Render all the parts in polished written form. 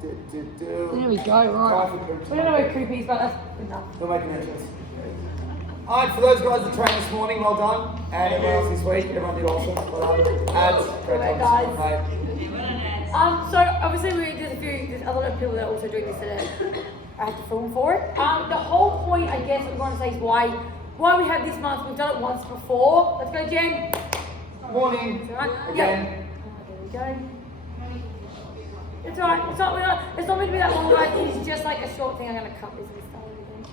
There we go, right. We don't know where Coop is, but that's good enough. We'll make an entrance. Alright, for those guys that trained this morning, well done. And everyone else this week, everyone did awesome. Well done. Ads, great job. So obviously there's a lot of people that are also doing this that I have to film for it. The whole point, I guess, we want to say is why we have this month. We've done it once before. Let's go, Jen. Morning. Right. Again. Yep. There we go. It's alright. It's not meant to be that long, guys. It's just like a short thing. I'm gonna cut this and start it again.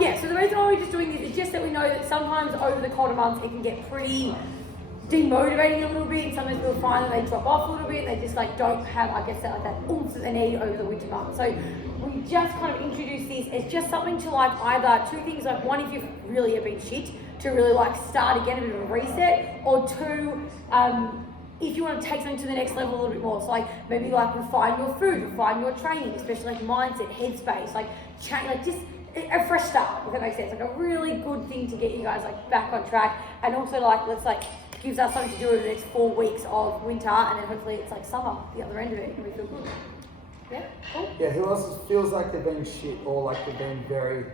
Yeah, so the reason why we're just doing this is just that we know that sometimes over the colder months it can get pretty demotivating a little bit. Sometimes people find that they drop off a little bit. They just like don't have, I guess, that oomph that they need over the winter months. So we just kind of introduce this as just something to like either two things, like one, if you really have been shit, to really like start again, a bit of a reset, or two, if you want to take something to the next level a little bit more. So like maybe like refine your food, refine your training, especially like mindset, headspace, like change, like just a fresh start, if that makes sense. Like a really good thing to get you guys like back on track, and also like let's like gives us something to do over the next 4 weeks of winter, and then hopefully it's like summer, the other end of it, and we feel good. Yeah, cool. Yeah, who else feels like they've been shit or like they've been very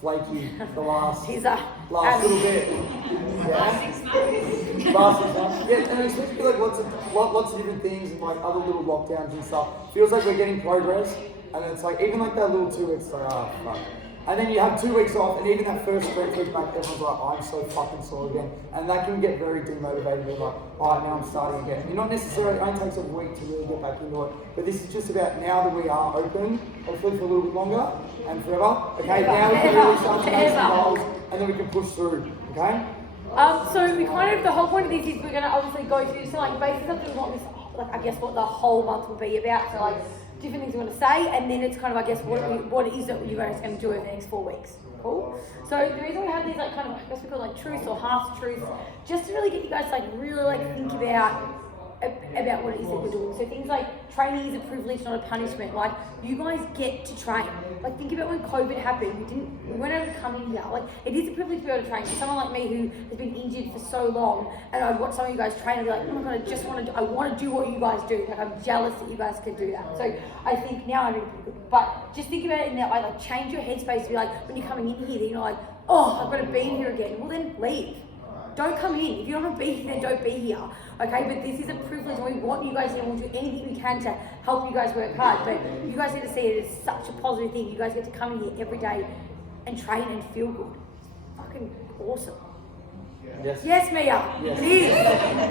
flaky the last little bit? Yeah. Last 6 months. Yeah, and it's supposed to be like lots of different things and like other little lockdowns and stuff. Feels like we're getting progress, and it's like even like that little 2 weeks, like fuck. And then you have 2 weeks off, and even that first 3 weeks back, everyone's like, I'm so fucking sore again. And that can get very demotivated. You're like, alright, now I'm starting again. You're not necessarily, it only takes a week to really get back into it. But this is just about now that we are open, hopefully for a little bit longer and forever. Okay, now we can really start to make some goals, and then we can push through. Okay? So we kind of, the whole point of this is we're going to obviously go through, so like basically what this, like I guess what the whole month will be about. So like, different things you want to say, and then it's kind of, I guess, what it is that you guys are going to do over the next 4 weeks. Cool? So the reason we have these, like, kind of, I guess we call it, like, truths or half-truths, just to really get you guys to, like, really, like, think about what it is that we're doing. So things like training is a privilege, not a punishment. Like, you guys get to train. Like, think about when COVID happened. We weren't able to come in here. Like, it is a privilege to be able to train. For someone like me who has been injured for so long, and I watch some of you guys train and be like, oh my god, I want to do what you guys do. Like, I'm jealous that you guys can do that. So I think now I'm really good. But just think about it in that way, like, change your headspace to be like, when you're coming in here, you're not like, oh, I've got to be in here again. Well, then leave. Don't come in. If you don't want to be here, then don't be here. Okay, but this is a privilege, and we want you guys here, and we'll do anything we can to help you guys work hard. But you guys need to see it as such a positive thing. You guys get to come in here every day and train and feel good. Fucking awesome. Yes, Mia. Yes. It is.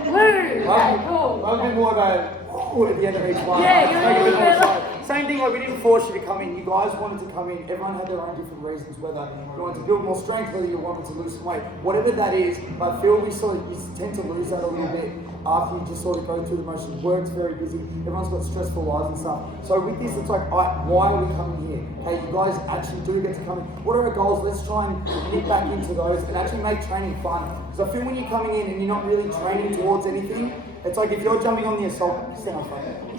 Woo. Okay, cool. I'm a bit more about at the end of each one. Yeah, you're right. Same thing, like we didn't force you to come in. You guys wanted to come in. Everyone had their own different reasons, whether you wanted to build more strength, whether you wanted to lose some weight, whatever that is. But I feel we you tend to lose that a little bit after you just sort of go through the motions. Work's very busy. Everyone's got stressful lives and stuff. So with this, it's like, why are we coming here? Okay, you guys actually do get to come in. What are our goals? Let's try and nip back into those and actually make training fun. Because I feel when you're coming in and you're not really training towards anything, it's like if you're jumping on the assault,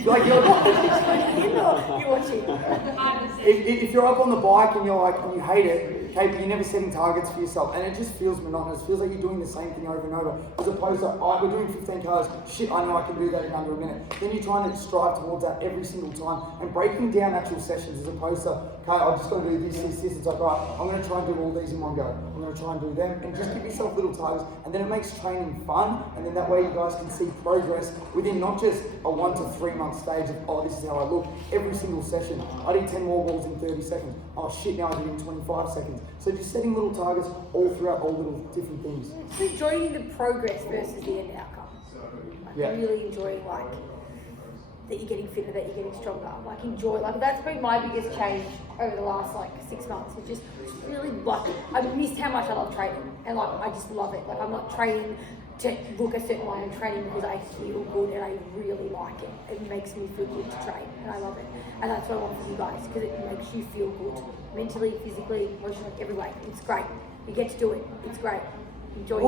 like if you're up on the bike and you're like, and you hate it, okay, but you're never setting targets for yourself, and it just feels monotonous. It feels like you're doing the same thing over and over, as opposed to, we're doing 15 cars, shit, I know I can do that in under a minute. Then you're trying to strive towards that every single time, and breaking down actual sessions as opposed to, okay, I've just got to do this. It's like, right, I'm going to try and do all these in one go. I'm going to try and do them, and just give yourself little targets, and then it makes training fun, and then that way you guys can see progress within not just a 1 to 3 month stage of, oh, this is how I look. Every single session, I did 10 more balls in 30 seconds. Oh shit, now I do it in 25 seconds. So just setting little targets all throughout all little different things. Just enjoying the progress versus the end outcome. Like, really enjoying, like, that you're getting fitter, that you're getting stronger. Like, enjoy, like, that's been my biggest change over the last, like, 6 months. It's just really, like, I missed how much I love training. And, like, I just love it. Like, I'm not training to look a certain way. I'm training because I feel good and I really like it. It makes me feel good to train, and I love it. And that's what I want for you guys, because it makes you feel good. Mentally, physically, emotionally, every way. It's great. You get to do it. It's great. Enjoy it.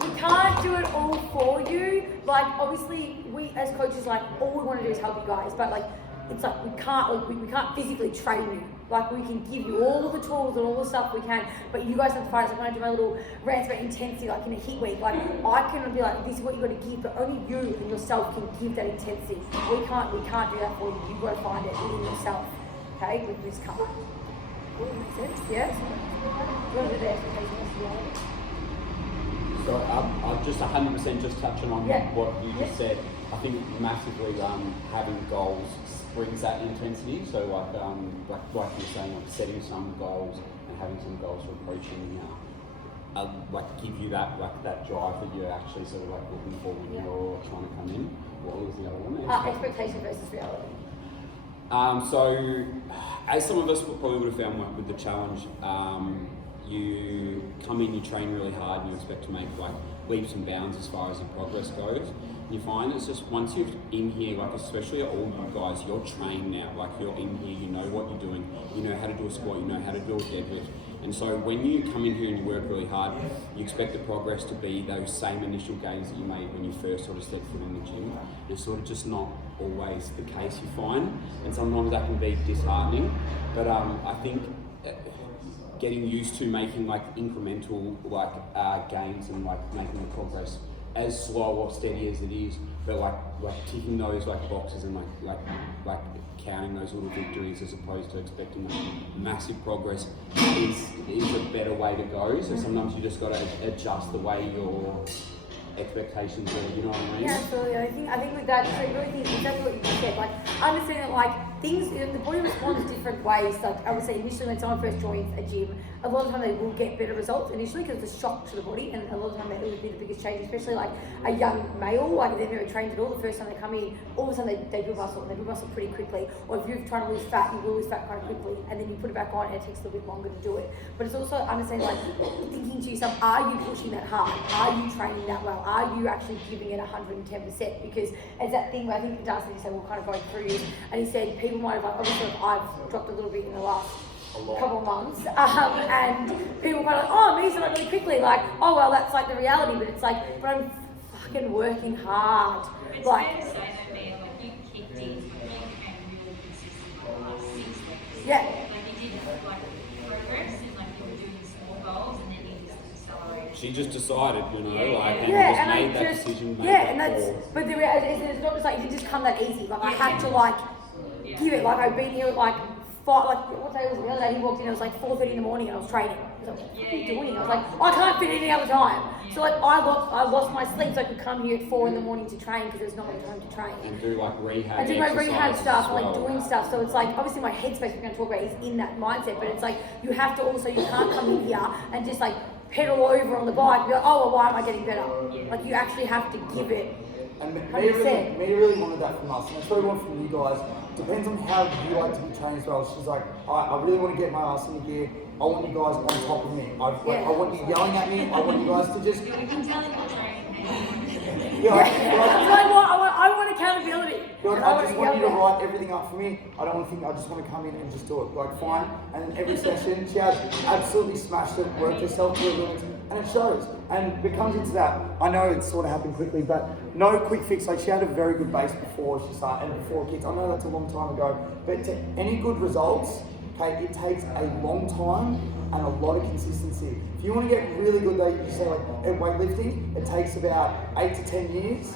We can't do it all for you. Like, obviously, we as coaches, like, all we want to do is help you guys. But, like, it's like we can't physically train you. Like, we can give you all the tools and all the stuff we can, but you guys have to find it. Like, when I do my little rants about intensity, like in a heat week, like, I can be like, this is what you got to give, but only you and yourself can give that intensity. We can't do that for you. You've got to find it within yourself, okay, with this cover. Does that make sense? Yes? What are the expectations? So I'll just 100% just touching on what you just said. I think massively having goals brings that intensity. So like you're saying, like setting some goals and having some goals for approaching like give you that that drive that you're actually sort of like looking for when you're trying to come in. What was the other one? Expectation versus reality. So as some of us probably would have found with the challenge, you come in, you train really hard, and you expect to make like leaps and bounds as far as your progress goes. And you find it's just once you're in here, like especially all you guys, you're trained now. Like you're in here, you know what you're doing, you know how to do a squat, you know how to do a deadlift. And so when you come in here and you work really hard, you expect the progress to be those same initial gains that you made when you first sort of stepped foot in the gym. It's sort of just not always the case, you find, and sometimes that can be disheartening. But I think getting used to making like incremental gains and like making the progress as slow or steady as it is, but like ticking those like boxes and like counting those little victories as opposed to expecting massive progress is a better way to go. So sometimes you just got to adjust the way your expectations are, you know what I mean? Yeah, absolutely. I think with that, so I really think exactly what you just said. Like, understanding that like things, the body responds different ways. Like I would say initially when someone first joins a gym, a lot of the time they will get better results initially because it's a shock to the body, and a lot of the time that would be the biggest change, especially like a young male, like they've never trained at all. The first time they come in, all of a sudden they build muscle, and they build muscle pretty quickly. Or if you're trying to lose fat, you will lose fat quite quickly, and then you put it back on and it takes a little bit longer to do it. But it's also understanding like thinking to yourself, are you pushing that hard? Are you training that well? Are you actually giving it 110%? Because it's that thing where I think Darcy said we're kind of going through this, and he said people might have like, obviously I've dropped a little bit in the last couple of months, and people kind of like, oh, I'm losing it really quickly, like, oh well, that's like the reality, but it's like, but I'm fucking working hard. It's like, fair to say that, man, like you kicked in, but you became really consistent for the last 6 weeks. yeah. Like you did like progress and like you were doing small goals and then you just accelerated. She just decided, you know, like, and Yeah, just and made I that just, decision, made yeah, that and that's, call. but the reality is it's not just like, it didn't just come that easy, like I had to like, give it, like I've been here at like, what day was it? The other day he walked in, it was like 4:30 in the morning and I was training. He was like, what are you doing? I was like, I can't fit any other time. So like I lost my sleep so I could come here at 4 in the morning to train because there's not much time to train. And do like rehab. I do my rehab exercises stuff, as like well. doing stuff. So it's like, obviously my headspace we're going to talk about is in that mindset, but it's like, you have to also, you can't come in here and just like pedal over on the bike and be like, oh, well, why am I getting better? Like you actually have to give it. And Mia really wanted that from us, and that's what we want from you guys. Depends on how you like to be trained as well. She's like, I really want to get my ass in the gear. I want you guys on top of me. I want you yelling at me. I want you guys to just. You'll become telling your training. I want accountability. I just want you to write everything up for me. I don't want to think, I just want to come in and just do it. Like, fine. And then every session, she has absolutely smashed it, worked herself to her limits, and it shows. And it comes into that. I know it's sort of happened quickly, but no quick fix. Like, she had a very good base before she started, and before kids. I know that's a long time ago, but to any good results, okay, it takes a long time and a lot of consistency. If you want to get really good, you say like at weightlifting, it takes about 8 to 10 years.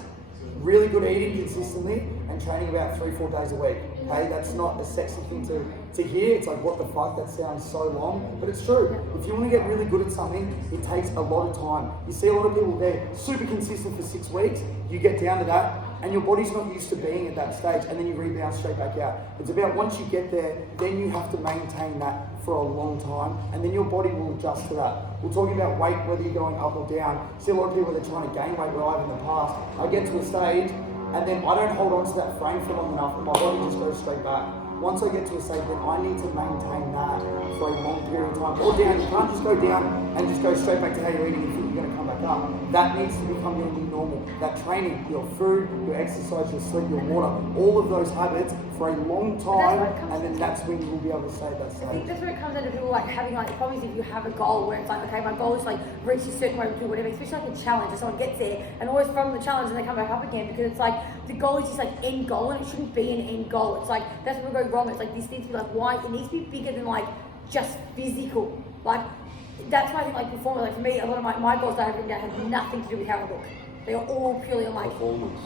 Really good eating consistently and training about 3-4 days a week. Okay, that's not a sexy thing to hear. It's like, what the fuck, that sounds so long, but it's true. If you want to get really good at something, it takes a lot of time. You see a lot of people, they're super consistent for 6 weeks, you get down to that, and your body's not used to being at that stage, and then you rebound straight back out. It's about once you get there, then you have to maintain that for a long time, and then your body will adjust to that. We're talking about weight, whether you're going up or down. See a lot of people that are trying to gain weight where I've in the past. I get to a stage, and then I don't hold on to that frame for long enough, and my body just goes straight back. Once I get to a stage, then I need to maintain that for a long period of time. Or down, you can't just go down and just go straight back to how you're eating if you're going to come back back up. That needs to become your new normal. That training, your food, your exercise, your sleep, your water, all of those habits for a long time, and then that's when you will be able to say that I think stage. that's where it comes into people like having like the problem is if you have a goal where it's like, okay, my goal is like reach a certain way to do whatever, especially like a challenge, and someone gets there and always from the challenge and they come back up again because it's like the goal is just like end goal and it shouldn't be an end goal. It's like that's where we go wrong. It's like this needs to be like why it needs to be bigger than like just physical. Like that's why I think like performance, like for me, a lot of my goals that I've written down have nothing to do with how I look. They are all purely on like performance,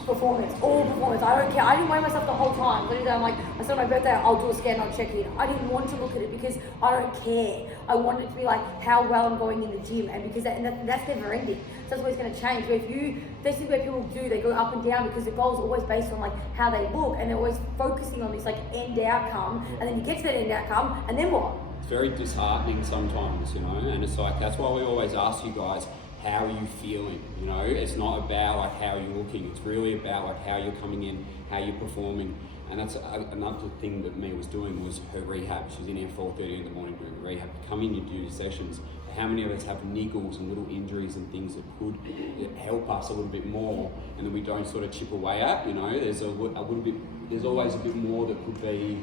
all performance. I don't care. I didn't weigh myself the whole time. Literally, I'm like, I said on my birthday, I'll do a scan, I'll check in. I didn't want to look at it because I don't care. I want it to be like how well I'm going in the gym, and because that's never ending. So that's always going to change. But this is where people do, they go up and down because the goal is always based on like how they look, and they're always focusing on this like end outcome, and then you get to that end outcome, and then what? It's very disheartening sometimes, you know, and it's like that's why we always ask you guys, how are you feeling? You know, it's not about like how you're looking, it's really about like how you're coming in, how you're performing. And that's another thing that Mia was doing was her rehab. She was in here 4:30 in the morning doing rehab. Come in, you do your sessions. How many of us have niggles and little injuries and things that could help us a little bit more, and then we don't sort of chip away at? You know, there's a little bit. There's always a bit more that could be.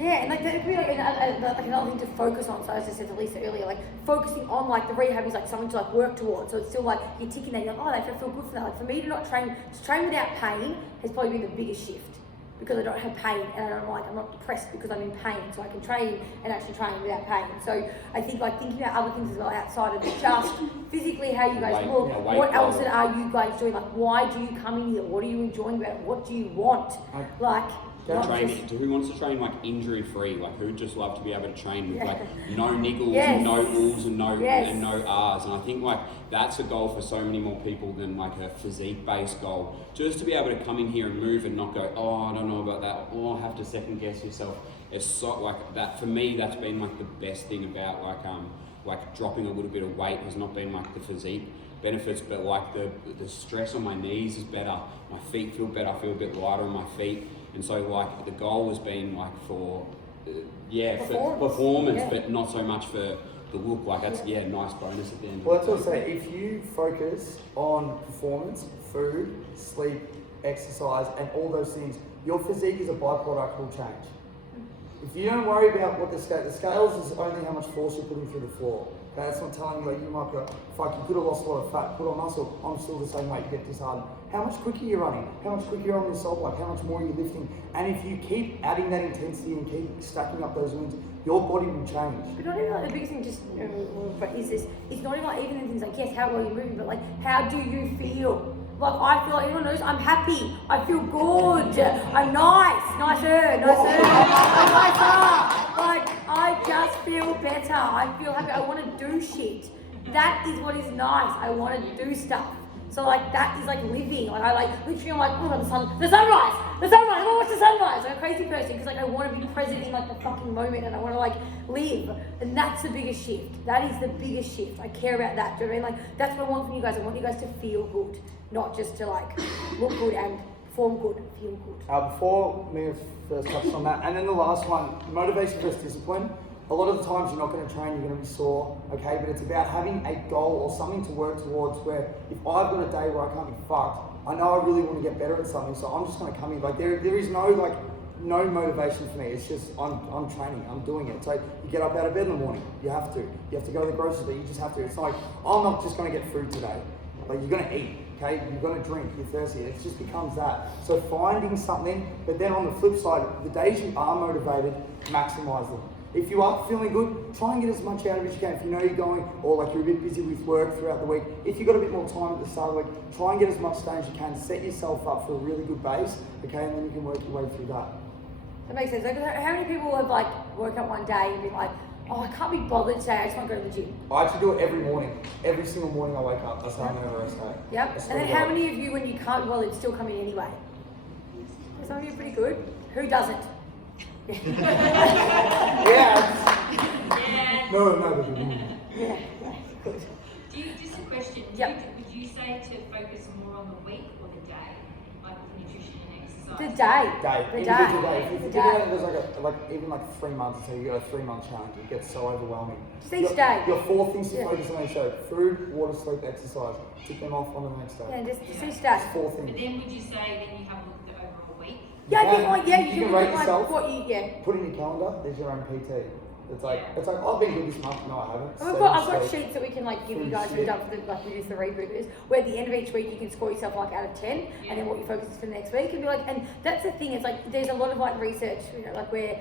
Yeah, and like that could be like another thing to focus on. So as I said to Lisa earlier, like focusing on like the rehab is like something to like work towards. So it's still like you're ticking that. You're like, oh, they feel good for that. Like for me to not train without pain has probably been the biggest shift because I don't have pain and I'm not depressed because I'm in pain. So I can train and actually train without pain. So I think like thinking about other things as well outside of just physically how you guys look. What else are you guys doing? Like why do you come in here? What are you enjoying about it? What do you want? Like. Who wants to train like injury free? Like who would just love to be able to train with like no niggles and no ulls and no R's? And I think like that's a goal for so many more people than like a physique based goal. Just to be able to come in here and move and not go, oh, I don't know about that, or have to second guess yourself. It's so like that for me. That's been like the best thing about like dropping a little bit of weight has not been like the physique benefits, but like the stress on my knees is better. My feet feel better. I feel a bit lighter on my feet. And so like the goal has been like for performance, but not so much for the look. Like that's nice bonus at the end. Well, that's what I say. If you focus on performance, food, sleep, exercise, and all those things, your physique is a byproduct will change. If you don't worry about what the scales is only how much force you're putting through the floor. Okay, that's not telling you like you might go, fuck, you could have lost a lot of fat, put on muscle, I'm still the same weight, you get disheartened. How much quicker you're running, how much quicker you're on your salt block, how much more you're lifting. And if you keep adding that intensity and keep stacking up those wins, your body will change. But not even like the biggest thing just is this, it's not even like even in things like yes, how well you're moving, but like how do you feel? Like I feel like everyone knows I'm happy, I feel good, I'm nicer. Like I just feel better, I feel happy, I want to do shit. That is what is nice, I want to do stuff. So like that is like living. Like I like literally I'm like, oh the sunrise, I want to watch the sunrise. I'm a crazy person because like I want to be present in like the fucking moment and I want to like live. And that's the biggest shift. That is the biggest shift. I care about that. Do you know what I mean? Like that's what I want from you guys. I want you guys to feel good, not just to like look good and perform good, feel good. Before Mia first touched on that, and then the last one, motivation versus discipline. A lot of the times you're not going to train, you're going to be sore, okay? But it's about having a goal or something to work towards where if I've got a day where I can't be fucked, I know I really want to get better at something, so I'm just going to come in. Like there is no motivation for me. It's just I'm training, I'm doing it. So you get up out of bed in the morning, you have to go to the grocery store, you just have to. It's like I'm not just going to get food today. Like you're going to eat, okay? You're going to drink, you're thirsty. It just becomes that. So finding something, but then on the flip side, the days you are motivated, maximize them. If you are feeling good, try and get as much out of it as you can. If you know you're going, or like you're a bit busy with work throughout the week, if you've got a bit more time at the start of the week, try and get as much done as you can. Set yourself up for a really good base, okay, and then you can work your way through that. That makes sense. Like, how many people have like woke up one day and been like, oh, I can't be bothered today, I just want to go to the gym? I actually do it every morning. Every single morning I wake up. That's how I'm going to rest day. Yep. And then how many of you, when you can't be bothered, still come in anyway? Some of you are pretty good. Who doesn't? Yeah. No. Yeah. Good. Just a question. Yep. Would you say to focus more on the week or the day? like nutrition and exercise? The day. The Individual day. If you The think about day. it, there's like even like 3 months, so you got a 3-month challenge. It gets so overwhelming. Just each day. Your 4 things to Yeah. focus on each day: food, water, sleep, exercise. Tick them off on the next day. Yeah, just each day. It's 4 But things. then would you say then you have a look at the overall week? Yeah, I think like You you can can rate look at yourself. like what you Put in your calendar. There's your own PT. It's like I've been good this month. No, I haven't. I've got Sleep. sheets that we can like give you Food guys shit. we've done for the like we use the rebooters, where at the end of each week you can score yourself like out of 10, and then what your focus is for the next week, and be like, and that's the thing. It's like there's a lot of like research, you know, like where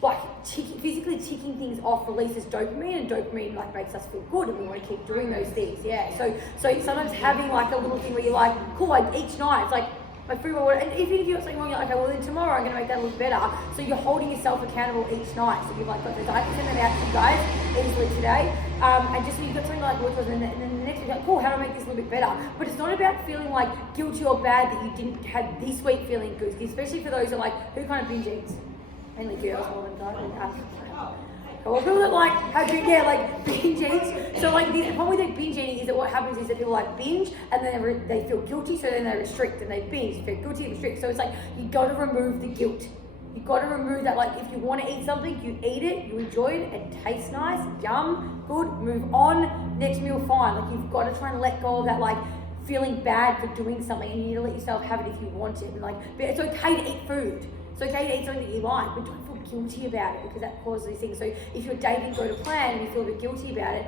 like physically ticking things off releases dopamine, and dopamine like makes us feel good, and we want to keep doing those things. Yeah. So sometimes having like a little thing where you're like, cool, like each night it's like. My food, and even if you're something wrong, you're like, okay, well then tomorrow I'm going to make that look better. So you're holding yourself accountable each night. So you've like got those. I can send them out to you guys easily today. And just so you've got something like work with, and then the next week, like, cool, how do I make this a little bit better? But it's not about feeling like guilty or bad that you didn't have this week feeling good, especially for those that like who kind of binge eats. Mainly girls more than guys. Or people that like have like binge eats. So like the problem with binge eating is that what happens is that people like binge and then they feel guilty, so then they restrict and they binge, feel guilty, restrict. So it's like you got to remove the guilt. You got to remove that. Like if you want to eat something, you eat it, you enjoy it, it tastes nice, yum, good, move on. Next meal, fine. Like you've got to try and let go of that like feeling bad for doing something, and you need to let yourself have it if you want it. And like, but it's okay to eat food. It's okay to eat something that you like, but don't feel guilty about it because that causes these things. So if your day didn't go to plan and you feel a bit guilty about it,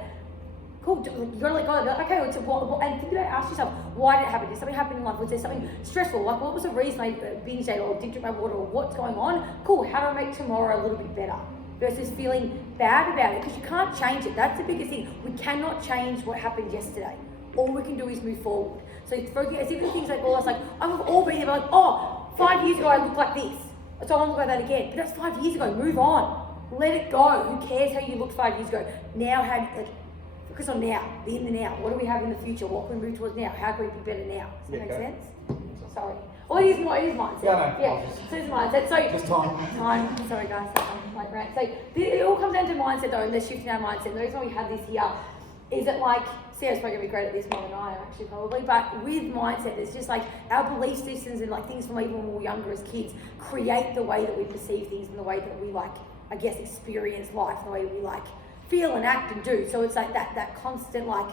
cool, you gotta let go of it. Okay, well, and think about, ask yourself, why did it happen? Did something happen in life? Was there something stressful? Like, what was the reason I binged ate or didn't drink my water, or what's going on? Cool, how do I make tomorrow a little bit better? Versus feeling bad about it, because you can't change it. That's the biggest thing. We cannot change what happened yesterday. All we can do is move forward. So focus, even things like all us, like, I've all been here, like, oh, 5 years ago I looked like this. So I won't look like that again. But that's 5 years ago. Move on. Let it go. Who cares how you looked 5 years ago? Now, focus on now. Be in the now. What do we have in the future? What can we move towards now? How can we be better now? Does that make sense? Sorry. Well, it is mindset. Yeah, no, So it's mindset. So Just time. Sorry, guys. Like right. So it all comes down to mindset, though, and the shift in our mindset. The reason why we have this here is that like. Sarah's probably gonna be great at this more than I am actually probably, but with mindset, it's just like our belief systems and like things from even when we were younger as kids create the way that we perceive things and the way that we like, I guess, experience life, the way we like feel and act and do. So it's like that constant like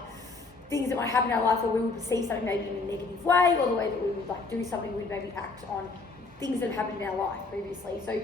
things that might happen in our life where we would perceive something maybe in a negative way, or the way that we would like do something, we'd maybe act on things that have happened in our life previously. So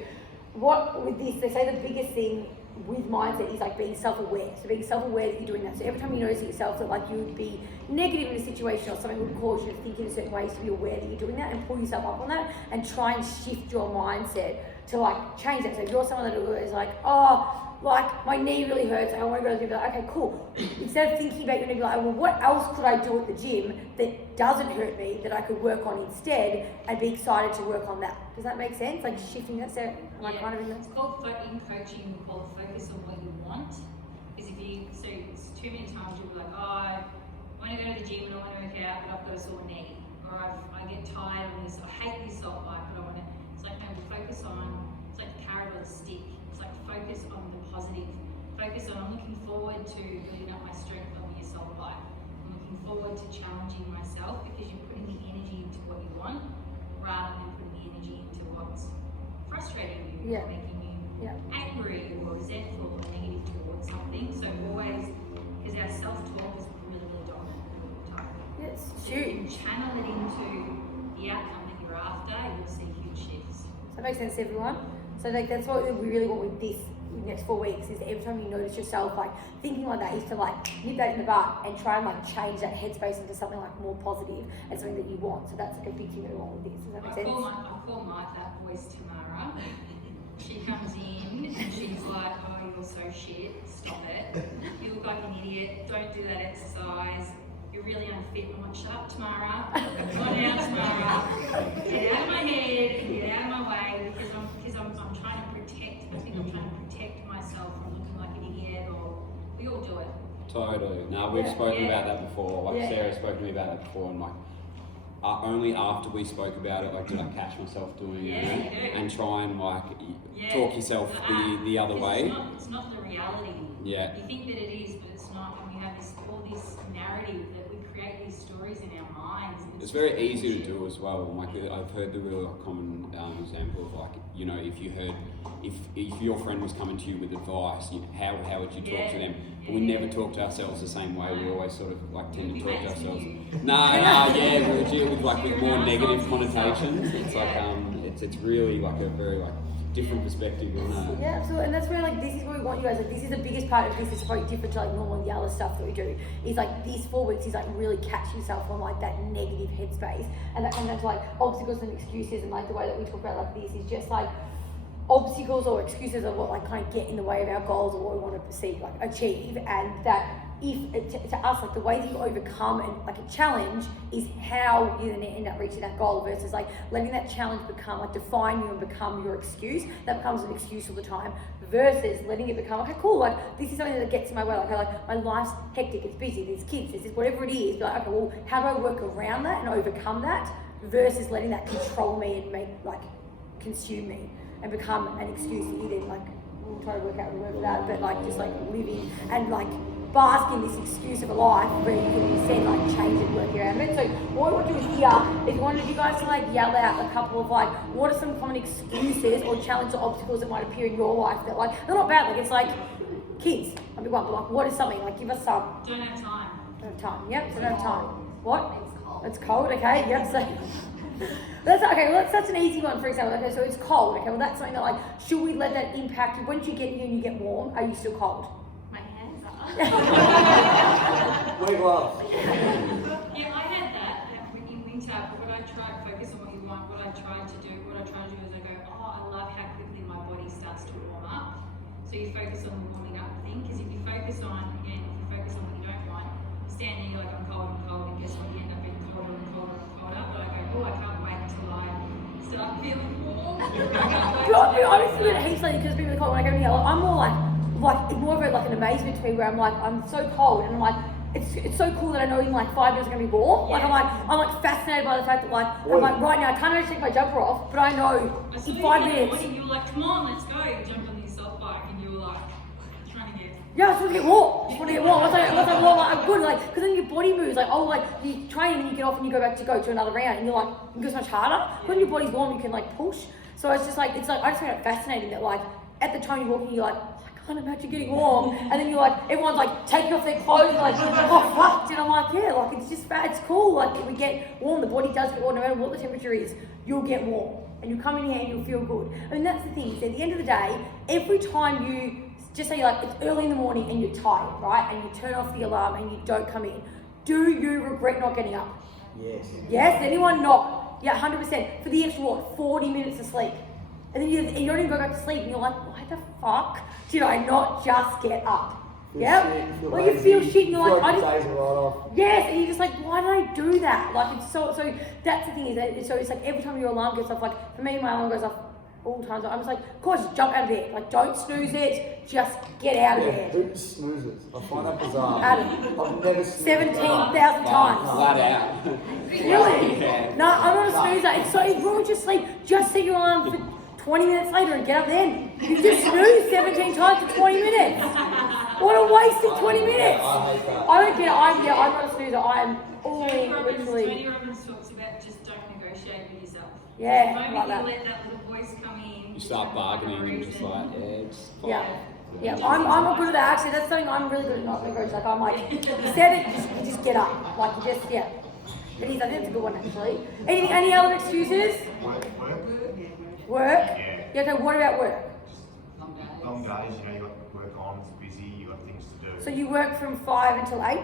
what with this, they say the biggest thing with mindset is like being self-aware. So being self-aware that you're doing that. So every time you notice yourself that like you would be negative in a situation or something would cause you to think in a certain ways, to be aware that you're doing that and pull yourself up on that and try and shift your mindset to like change that. So if you're someone that is like, oh, like my knee really hurts, I want to go to the gym, like, okay, cool. Instead of thinking about your knee, be like, well, what else could I do at the gym that doesn't hurt me that I could work on instead, and be excited to work on that? Does that make sense? Like shifting that, Sarah? Am I kind of in that? It's called in coaching, we call it focus on what you want. Because if you, so it's too many times you'll be like, oh, I want to go to the gym and I want to work out, but I've got a sore knee. Or I get tired of this, I hate this salt bike, but I want to, it's like, no, we focus on, it's like the carrot or the stick. It's like focus on the positive. Focus on, I'm looking forward to building up my strength on the assault bike. I'm looking forward to challenging myself, because you're putting the energy into what you want rather than putting the energy into what's frustrating you, or making you angry or resentful or negative towards something. So always, because our self-talk is really, really dominant all the time. Yes, So you can channel it into the outcome that you're after, you'll see huge shifts. Does that make sense to everyone? So like that's what we really want with this next 4 weeks, is that every time you notice yourself like thinking like that, is to like nip that in the butt and try and like change that headspace into something like more positive and something that you want. So that's like a big thing that we want with this. Does that make sense? I call my fat voice Tamara. She comes in and she's like, oh, you're so shit, stop it. You look like an idiot, don't do that exercise. You're really unfit. I'm like, shut up, Tamara. Come on out, Tamara. Get out of my head, get out of my way, because I'm trying to protect, I think I'm trying to protect myself from looking like an idiot, or we all do it. Totally. No, we've spoken about that before. Like Yeah. Sarah's spoken to me about that before, and like only after we spoke about it, like did I catch myself doing Yeah, it, you do. and try and like Yeah. talk yourself the other way. It's not the reality. Yeah. You think that it is, but it's not. And we have all this narrative that we create these stories in our minds, and It's very easy to do as well. Like I've heard the real common example of like, you know, if your friend was coming to you with advice, how would you talk to them? But we never talk to ourselves the same way. We always sort of like tend to talk to ourselves. with more negative connotations. It's like it's really like a very like different perspective on that. Yeah, absolutely. And that's where like this is where we want you guys. Like this is the biggest part of this. Is probably different to like normal the other stuff that we do. Is like these 4 weeks is like really catch yourself on like that negative headspace, and that comes down to like obstacles and excuses, and like the way that we talk about like this is just like obstacles or excuses of what like kind of get in the way of our goals or what we want to perceive like achieve, and that if to us like the way that you overcome and like a challenge is how you then end up reaching that goal versus like letting that challenge become like define you and become your excuse. That becomes an excuse all the time versus letting it become okay, cool, like this is something that gets in my way, like my life's hectic, it's busy, there's kids, there's whatever it is, but like okay, well how do I work around that and overcome that versus letting that control me and make like consume me and become an excuse that you then like we'll try to work out the word for that, but like just like living and like bask in this excuse of a life where you can instead like change and work around it. So what we want to do here is we wanted you guys to like yell out a couple of like what are some common excuses or challenges or obstacles that might appear in your life that like they're not bad, like it's like kids, I mean, but like what is something, like give us some. Don't have time. Don't have time, yep, so don't have time. What? It's cold, okay, yep, so that's okay, well that's an easy one, for example. Okay, so it's cold, okay, well that's something that like should we let that impact you once you get here and you get warm, are you still cold? My hands are. Wear gloves. Yeah, I had that. When in winter, what I try to focus on what you want, what I try to do is I go, oh, I love how quickly my body starts to warm up. So you focus on the warming up thing, because if you focus on what you don't want, you stand there, you're like, I'm cold, and guess what? You end up getting colder and colder and colder. But I go, oh, I can't wait until I start feeling warm. But I'll be honest with it, heaps lately because people are cold when I go in here, I'm more like more of like an amazement to me where I'm like, I'm so cold and I'm like, it's so cool that I know in like 5 minutes I'm gonna be warm. Yeah. Like I'm like fascinated by the fact that like I'm like right now I can't actually take my jumper off, but I know I saw in you 5 in the minutes. morning, you were like, come on, let's go. You jumped on your self bike and you were like, trying to get. Yeah, I just want to get warm. Once I'm warm, like, I'm good. Like, because then your body moves. Like, oh, like you train and then you get off and you go back to go to another round, and you're like, it goes much harder. When your body's warm, you can like push. So it's like I just find it fascinating that like at the time you're walking, you're like, I can't imagine getting warm, and then you're like, everyone's like taking off their clothes, like, oh fuck, and I'm like, yeah, like it's just bad. It's cool. Like we get warm, the body does get warm. No matter what the temperature is, you'll get warm, and you come in here and you'll feel good. I mean, that's the thing. Is at the end of the day, every time you just say like it's early in the morning and you're tired, right? And you turn off the alarm and you don't come in. Do you regret not getting up? Yes. Yes? Anyone not? Yeah, 100%. For the extra what? 40 minutes of sleep. And then you don't even go back to sleep and you're like, why the fuck did I not just get up? Yeah? Well, you feel shit and you're like, I just... Yes, and you're just like, why did I do that? Like, it's so that's the thing is that, so it's like every time your alarm goes off, like for me, my alarm goes off all the time. I'm just like, of course, just jump out of bed. Like, don't snooze it. Just get out of bed. Who snoozes? I find that bizarre. Adam. I've never snoozed. 17,000 times. Flat out. Really? Yeah. No, I'm not a snoozer. It ruins your sleep. Just set your alarm for 20 minutes later and get up then. You just snooze 17 times for 20 minutes. What a waste of 20 minutes. I hate that. I don't care. I'm not a snoozer. I am all in, literally. Tony Robbins talks about just don't negotiate with yourself. Yeah, The like moment that. you let that little voice come in, You start bargaining and just like, yeah, it's fine. Yeah, I'm not good at that. Actually, that's something I'm really good at not negotiating. Like I'm like, you said it, you just get up. Like you just yeah. It is. I think it's a good one actually. Any other excuses? Work. Yeah. Okay. What about work? Long days, you know, you got work on, it's busy, you got things to do. So you work from 5 until 8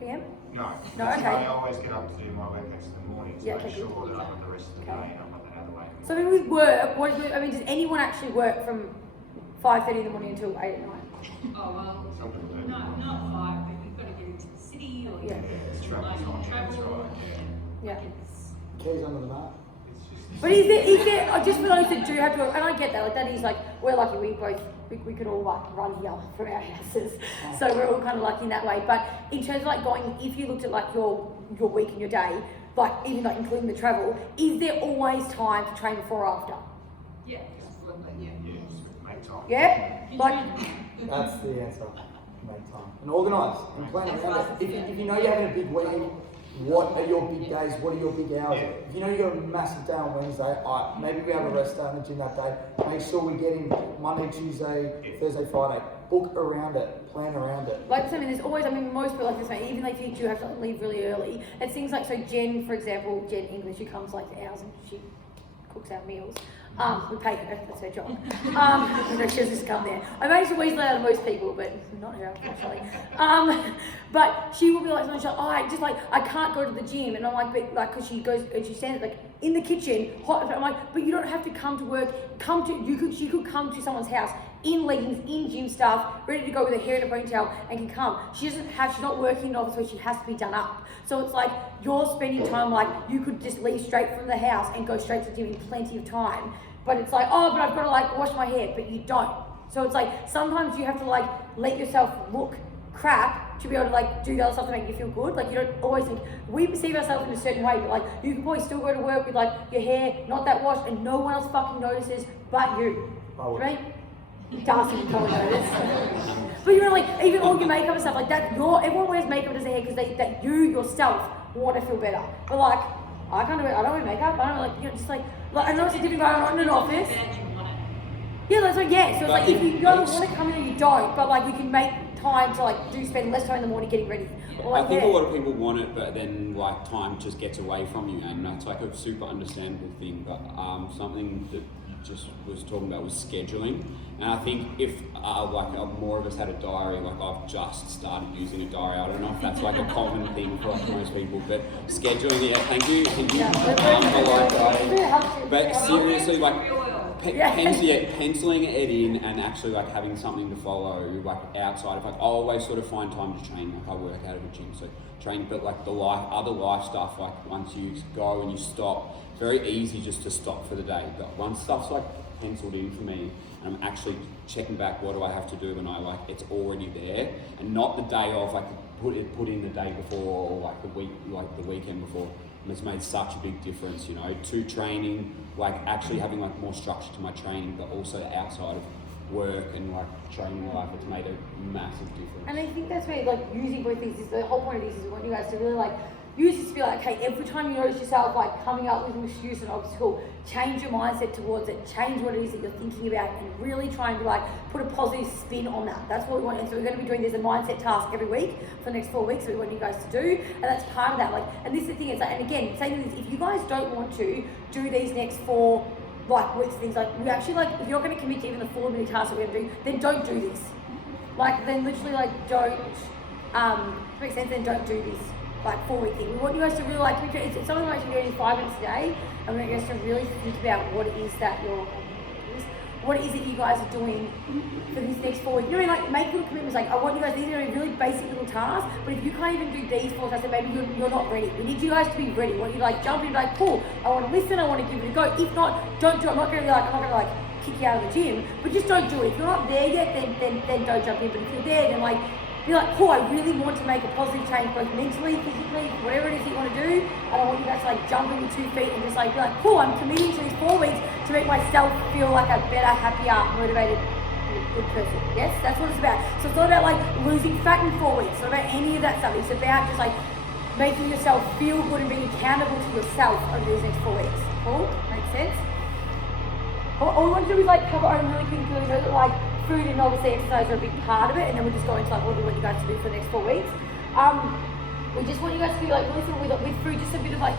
p.m. No. No, Because okay. I always get up to do my workouts in the morning to Yeah, make okay, sure good. that I've got the rest of the Okay. day and I've got that out of the way. So I mean, with work, does anyone actually work from 5:30 in the morning until 8 at night? oh well, Some people do. no, not 5, but you've got to get into the city or Yeah. It's travel, it's not travel. that's right, yeah. Yeah. It's, Keys under the mat. It's just, But is there just for those that do have to work, and I get that, like that is like, we're lucky we could all like run here from our houses. So we're all kind of lucky in that way. But in terms of like going, if you looked at like your week and your day, like even like including the travel, is there always time to train before or after? yeah, absolutely, yeah. yeah, just make time. Yeah? Like, That's the answer. Make time. And organise. And plan it. If you know you're having a big week, what are your big days? What are your big hours? If you know you got a massive day on Wednesday, maybe we have a rest day in the gym that day. Make sure we get in Monday, Tuesday, Thursday, Friday. Book around it, plan around it. Like something, there's always, I mean, most people like this, mate, even if you do have to leave really early, it's things like, so Jen, for example, Jen English, she comes like ours and she cooks our meals. We pay her, that's her job. She doesn't just come there. I manage to weasel out of most people, but not her, unfortunately. But she will be like, she's like, I can't go to the gym. And I'm like, but like, because she goes and she stands like in the kitchen, hot. I'm like, but you don't have to come to work. She could come to someone's house in leggings, in gym stuff, ready to go with her hair in a ponytail, and can come. She's not working in an office where she has to be done up. So it's like, you're spending time, like, you could just leave straight from the house and go straight to the gym in plenty of time. But it's like, oh, but I've got to like wash my hair, but you don't. So it's like, sometimes you have to like, let yourself look crap to be able to like do the other stuff to make you feel good. Like, you don't always think, we perceive ourselves in a certain way, but like, you can probably still go to work with like your hair not that washed and no one else fucking notices but you. Right? Darcy would probably notice. But you know, like, even all your makeup and stuff like that, everyone wears makeup as their hair because that you yourself want to feel better. But like, I don't wear makeup. I don't like, you know, just like I know it's a different going on in an office. Yeah, that's like, yeah. So it's like, if you don't want to come in and you don't, but like, you can make time to like spend less time in the morning getting ready. Or, like, I think a lot of people want it, but then like time just gets away from you, and that's like a super understandable thing. But something that you just was talking about was scheduling, and I think if more of us had a diary, like I've just started using a diary. I don't know if that's like a common thing for like most people, but scheduling. Yeah, thank you. I like that. But seriously, like. Penciling it in and actually like having something to follow like outside of like I always sort of find time to train, like I work out of a gym, so train, but like the other life stuff, like once you go and you stop, it's very easy just to stop for the day. But once stuff's like penciled in for me and I'm actually checking back what do I have to do, and I like it's already there, and not the day of, like put in the day before or like the weekend before. And it's made such a big difference, you know, to training, like actually having like more structure to my training, but also outside of work and like training life, it's made a massive difference. And I think that's where like using both these is the whole point of this is we want you guys to really like use this to be like, okay, every time you notice yourself like coming up with an excuse or an obstacle, change your mindset towards it, change what it is that you're thinking about, and really try and like put a positive spin on that. That's what we want. And so we're going to be doing this a mindset task every week for the next 4 weeks that we want you guys to do, and that's part of that. Like, and this is the thing, it's like, and again, saying this, if you guys don't want to do these next 4 like weeks, things like we actually like, if you're not going to commit to even the 4 minute task that we're going to do, then don't do this. Like, then literally like don't make sense. Then don't do this like 4 week thing. We want you guys to really like, it's something like you're doing 5 minutes a day, and we want you guys to really think about what it is that you guys are doing for this next 4 weeks. You know, like make little commitments. Like, I want you guys, these are really basic little tasks, but if you can't even do these 4 tasks, then maybe you're not ready. We need you guys to be ready. We want you to like jump in and be like, cool, I want to listen, I want to give it a go. If not, don't do it. I'm not going to kick you out of the gym, but just don't do it. If you're not there yet, then don't jump in. But if you're there, then like, be like, cool, I really want to make a positive change, both mentally, physically, whatever it is that you want to do. And I want you guys to like jump on your 2 feet and just like be like, cool, I'm committing to these 4 weeks to make myself feel like a better, happier, motivated, good person. Yes, that's what it's about. So it's not about like losing fat in 4 weeks. It's not about any of that stuff. It's about just like making yourself feel good and being accountable to yourself over these next 4 weeks. Cool? Makes sense? All we want to do is like cover on really quickly, know that like food and obviously exercise are a big part of it, and then we'll just go into like what we want you guys to do for the next 4 weeks. We just want you guys to be like really with food, just a bit of like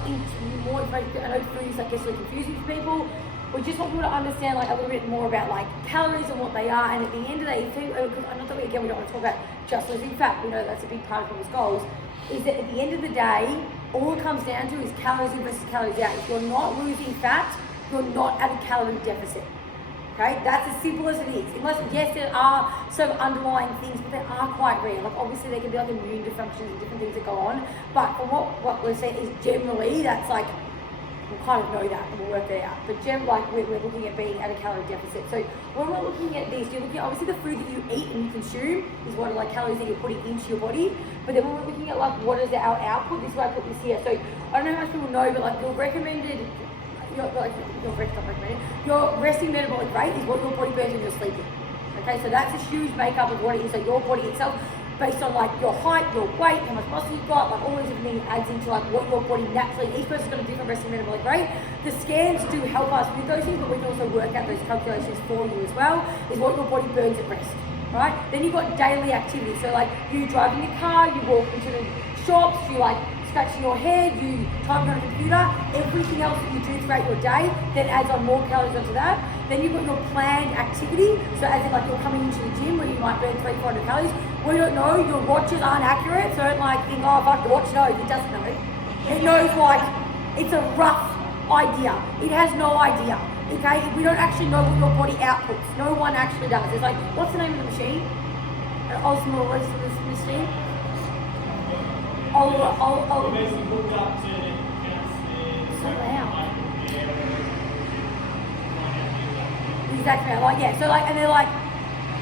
more information. I know food is like gets really confusing for people. We just want people to understand like a little bit more about like calories and what they are, and at the end of the day, not that we don't want to talk about just losing fat. We know that's a big part of people's goals. Is that at the end of the day, all it comes down to is calories in versus calories out. If you're not losing fat, you're not at a calorie deficit. Okay, that's as simple as it is. Unless, yes, there are some underlying things, but they are quite rare. Like, obviously, there can be like immune dysfunctions and different things that go on. But from what we're saying is generally, that's like, we'll kind of know that and we'll work that out. But we're looking at being at a calorie deficit. So when we're looking at this, you're looking at obviously the food that you eat and you consume is what are like calories that you're putting into your body. But then when we're looking at like what is our output, this is why I put this here. So I don't know how much people know, but like your resting metabolic rate is what your body burns when you're sleeping. Okay, so that's a huge makeup of what it is. So your body itself, based on like your height, your weight, how much muscle you've got, like all these different things adds into like what your body naturally, each person's got a different resting metabolic rate. The scans do help us with those things, but we can also work out those calculations for you as well, is what your body burns at rest, right? Then you've got daily activity, so like you drive in your car, you walk into the shops, you like scratching your head, you type on a computer, everything else that you do throughout your day, then adds on more calories onto that. Then you've got your planned activity, so as in like you're coming into the gym where you might burn 300-400 calories. We don't know, your watches aren't accurate, so don't like think, oh fuck, the watch knows, it doesn't know. It knows like, it's a rough idea. It has no idea, okay? We don't actually know what your body outputs. No one actually does. It's like, what's the name of the machine? An osmosis machine? Basically hooked up to the So loud. Exactly. Like yeah. So like, and they're like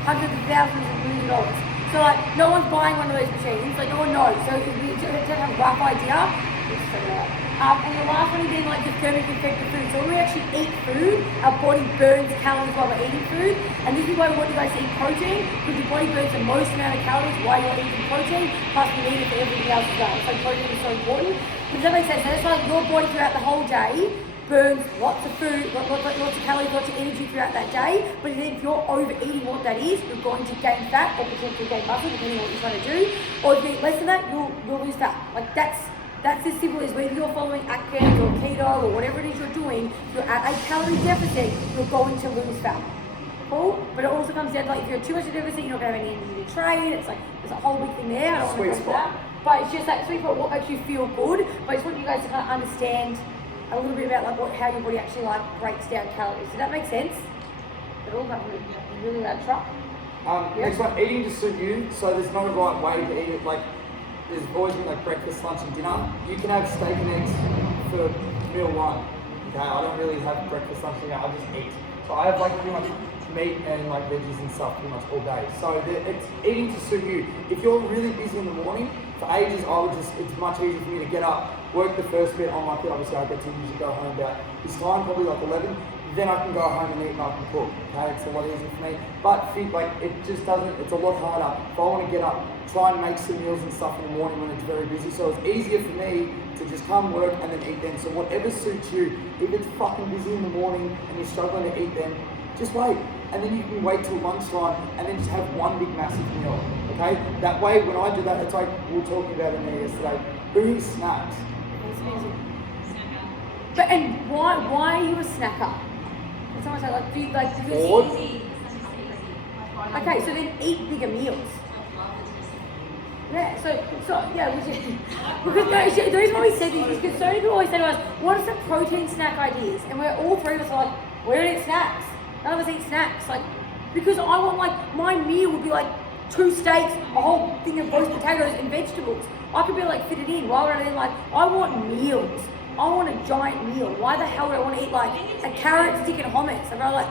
hundreds of thousands of millions of dollars. So like, no one's buying one of those machines. Like no one knows. So if we just have a rough idea, it's so loud. And the last one is then like the thermically effective food. So when we actually eat food, our body burns calories while we're eating food. And this is why we want you guys to eat protein, because your body burns the most amount of calories while you're eating protein, plus we need it for everything else as well. So protein is so important. Does that make sense? So that's why your body throughout the whole day burns lots of food, lots of calories, lots of energy throughout that day. But then if you're overeating what that is, you're going to gain fat or potentially gain muscle, depending on what you're trying to do. Or if you eat less than that, you'll lose fat. Like that's as simple as whether you're following Atkins or keto or whatever it is you're doing, if you're at a calorie deficit, you're going to lose fat. Cool? But it also comes down to like if you're too much of a deficit, you're not going to have any energy to train. It's like there's a whole big thing there. I don't want to go into that. But it's just that sweet spot, what makes you feel good. But I just want you guys to kind of understand a little bit about like how your body actually like breaks down calories. Does that make sense? It all got really loud truck. Next one, eating to suit you. So there's no right way to eat it. Like there's always been like breakfast, lunch, and dinner. You can have steak and eggs for meal one. Okay, I don't really have breakfast, lunch, and dinner. I just eat. So I have like pretty much meat and like veggies and stuff pretty much all day. So it's eating to suit you. If you're really busy in the morning, for ages it's much easier for me to get up, work the first bit on my kid. Obviously I get to usually go home about this time, probably like 11. Then I can go home and eat and I can cook. Okay, it's a lot easier for me. But like it just doesn't, it's a lot harder. If I want to get up, try and make some meals and stuff in the morning when it's very busy. So it's easier for me to just come work and then eat then. So whatever suits you, if it's fucking busy in the morning and you're struggling to eat then, just wait. And then you can wait till lunchtime and then just have one big massive meal. Okay? That way when I do that, it's like we were talking about in there yesterday. Who eats snacks? But and why are you a snacker? It's almost like do you like Bored? okay, so then eat bigger meals. Yeah, so yeah, which is because no, the reason why we said this is because so many people always say to us, what are some protein snack ideas? And we're all three of us are like, we don't eat snacks. None of us eat snacks. Like because I want like my meal would be like 2 steaks, a whole thing of roast potatoes and vegetables. I could be like fit it in. Why would I then like I want meals. I want a giant meal. Why the hell would I want to eat like a carrot stick and hummus? I'd rather like.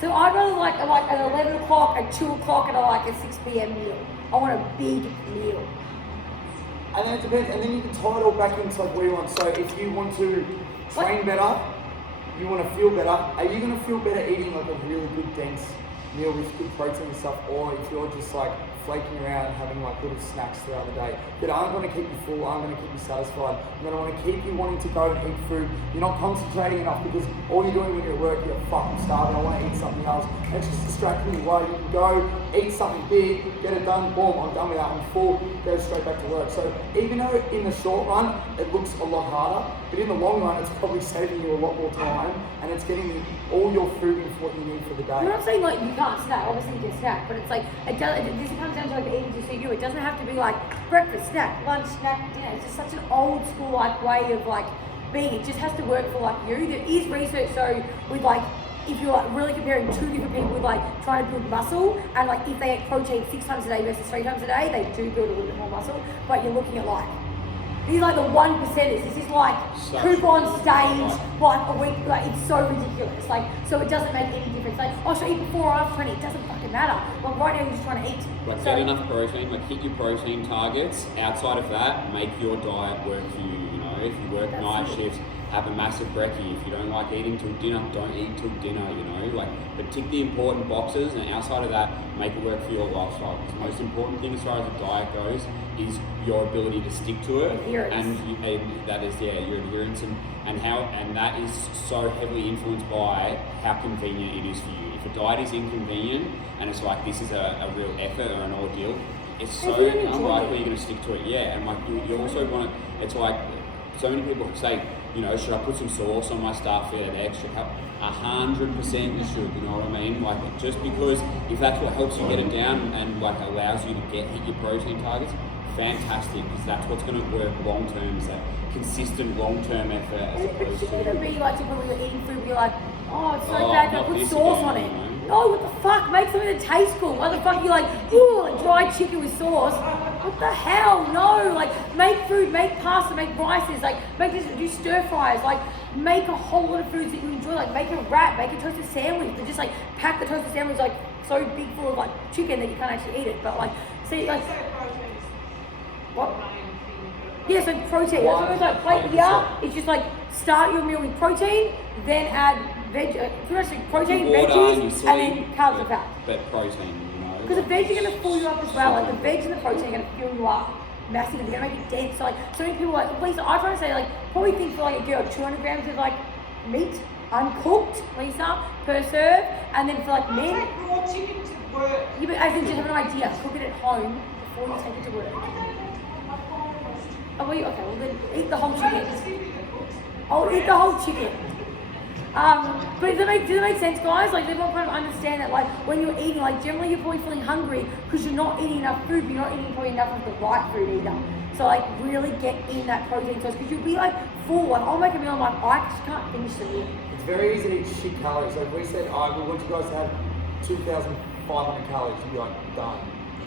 So I'd rather like at 11 o'clock, at 2 o'clock, and like a 6 p.m. meal. I want a big meal. And then it depends, and then you can tie it all back into like what you want. So if you want to train better, you want to feel better, are you going to feel better eating like a really good dense meal with good protein and stuff, or if you're just like flaking around having like little snacks throughout the day that aren't going to keep you full, aren't going to keep you satisfied, and then I want to keep you wanting to go and eat food. You're not concentrating enough because all you're doing when you're at work, you're fucking starving, I want to eat something else. It's just distracting you while you can go, eat something big, get it done, boom, I'm done with that, I'm full, go straight back to work. So even though in the short run, it looks a lot harder, but in the long run, it's probably saving you a lot more time, and it's getting you all your food in for what you need for the day. I'm not saying like you can't snack, obviously you can snack, but it's like, this comes down to like eating to suit you. It doesn't have to be like breakfast, snack, lunch, snack, dinner. It's just such an old school like way of like being. It just has to work for like you. There is research so with like, if you're like really comparing 2 different people with like trying to build muscle, and like if they eat protein 6 times a day versus 3 times a day, they do build a little bit more muscle, but you're looking at like, these are like the 1%ers. This is like poop on stage, like a week. Like it's so ridiculous. Like so, it doesn't make any difference. Like oh, should I eat before or after 20? It doesn't fucking matter. Like right now, you're just trying to eat. Like so, get enough protein, like hit your protein targets. Outside of that, make your diet work for you. You know, know, if you work night shifts, have a massive brekkie. If you don't like eating till dinner, don't eat till dinner, you know, like, but tick the important boxes, and outside of that, make it work for your lifestyle. Because the most important thing as far as a diet goes is your ability to stick to it, Adherence. and that is, yeah, your adherence, and that is so heavily influenced by how convenient it is for you. If a diet is inconvenient and it's like this is a real effort or an ordeal, it's so If you don't enjoy unlikely it. you're going to stick to it. Yeah, and like you also want to. It's like so many people say, you know, should I put some sauce on my stuff, yeah, the extra cup? 100% you should, you know what I mean? Like, just because if that's what helps you get it down and like allows you to hit your protein targets, fantastic, because that's what's going to work long term, is that consistent long term effort as It opposed shouldn't even to. be like typically you're eating food, you're like, oh, it's so Oh, bad, not I put this sauce again, on it. you know? No, what the fuck? Make something that tastes good. Why the fuck you like, ooh, like dry chicken with sauce? What the hell? No, like make food, make pasta, make rices, like make this, do stir fries, like make a whole lot of foods that you enjoy, like make a wrap, make a toasted sandwich, but just like pack the toasted sandwich like so big full of like chicken that you can't actually eat it. But like, see, like, what? Yeah, so protein. That's always like plate here. It's just like start your meal with protein, then add pretty much like protein, Water, veggies, you and sleep, then carbs and but- fat. But protein, you know. Because the veg are gonna fill you up as well. Like the veg and the protein are gonna fill you up massively. They're gonna make it dense. So like so many people like, Lisa, I try to say like probably think for like a girl 200 grams of like meat uncooked, Lisa, per serve, and then for like men, raw chicken to work. you but I think just have an idea. Cook it at home before you take it to work. Oh, well, okay, well then eat the whole chicken. I'll eat the whole chicken. But does it make sense, guys? Like, everyone kind of understand that, like, when you're eating, like, generally you're probably feeling hungry because you're not eating enough food, but you're not eating probably enough of the right food either. So, like, really get in that protein source because you'll be, like, full. Like, I'll make a meal, I'm like, I just can't finish the meal. It's very easy to eat shit calories. Like we said, we want you guys to have 2,500 calories. You'd be like, done,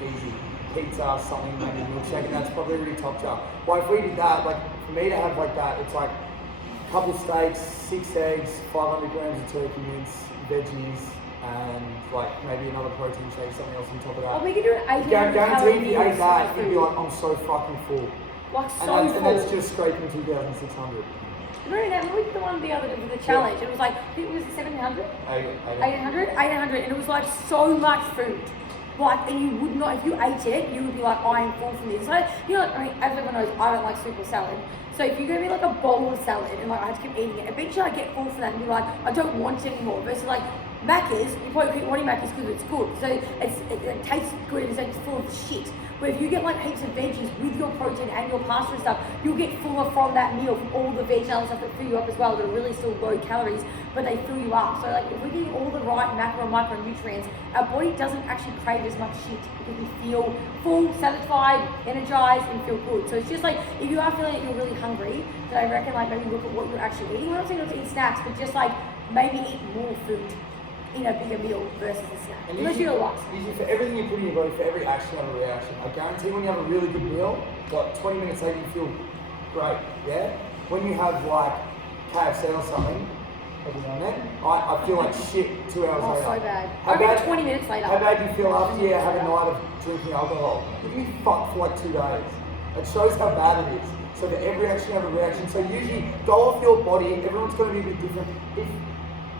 easy. Pizza, something, maybe milkshake, and that's probably really top jar. Well, if we did that, like, for me to have like that, it's like a couple steaks, 6 eggs, 500 grams of turkey mince, veggies, and like maybe another protein shake, something else on top of Oh, that. we could do an 800 Guarantee if you calorie ate that, meal you'd be food. like, I'm so fucking full. Like, And so that's, full. and that's just scraping 2,600. Remember that? We did the one the other day with the challenge. It was like, I think it was 700? 800, and it was like so much food. Like, and you would not, if you ate it, you would be like, I am full from this. So, you know, I mean, as everyone knows, I don't like soup or salad. So if you're gonna be like a bowl of salad and like I have to keep eating it, eventually I get full from that and be like, I don't want it anymore. Versus like Macca's, you probably keep wanting Macca's because it's good. So it tastes good and it's full of shit. Where if you get like heaps of veggies with your protein and your pasta and stuff, you'll get fuller from that meal, from all the veg and other stuff that fill you up as well, that are really still low calories, but they fill you up. So like if we're getting all the right macro and micronutrients, our body doesn't actually crave as much shit because we feel full, satisfied, energized, and feel good. So it's just like, if you are feeling that you're really hungry, then I reckon like maybe look at what you're actually eating. We're not saying not to eat snacks, but just like maybe eat more food in a bigger meal versus a snack. And Unless you don't like usually for everything you put in your body, for every action, you have a reaction. I guarantee when you have a really good meal, like 20 minutes later, you feel great, yeah? When you have like KFC or something, every now and then, I feel like shit 2 hours Oh, later. so bad. How I reckon bad- 20 minutes later. How bad do you feel after you have a night of drinking alcohol? You'll be fucked for like 2 days. It shows how bad it is. So for every action, you have a reaction. So usually, go off your body, everyone's going to be a bit different. If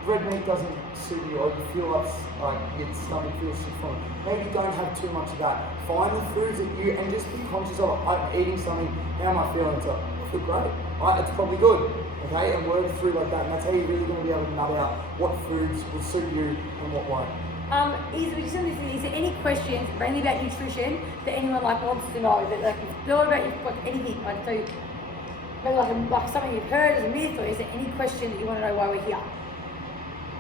red meat doesn't suit you, or you feel like your stomach feels sick from it, maybe don't have too much of that. Find the foods that you, and just be conscious of, I'm eating something, how am I feeling? It's like, I feel great. Right, it's probably good. Okay, and work through like that, and that's how you're really going to be able to nut out what foods will suit you and what won't. Is there any questions, mainly about nutrition, that anyone like wants to know? That like, know about like anything, like so, maybe like something you've heard as a myth, or is there any question that you want to know why we're here?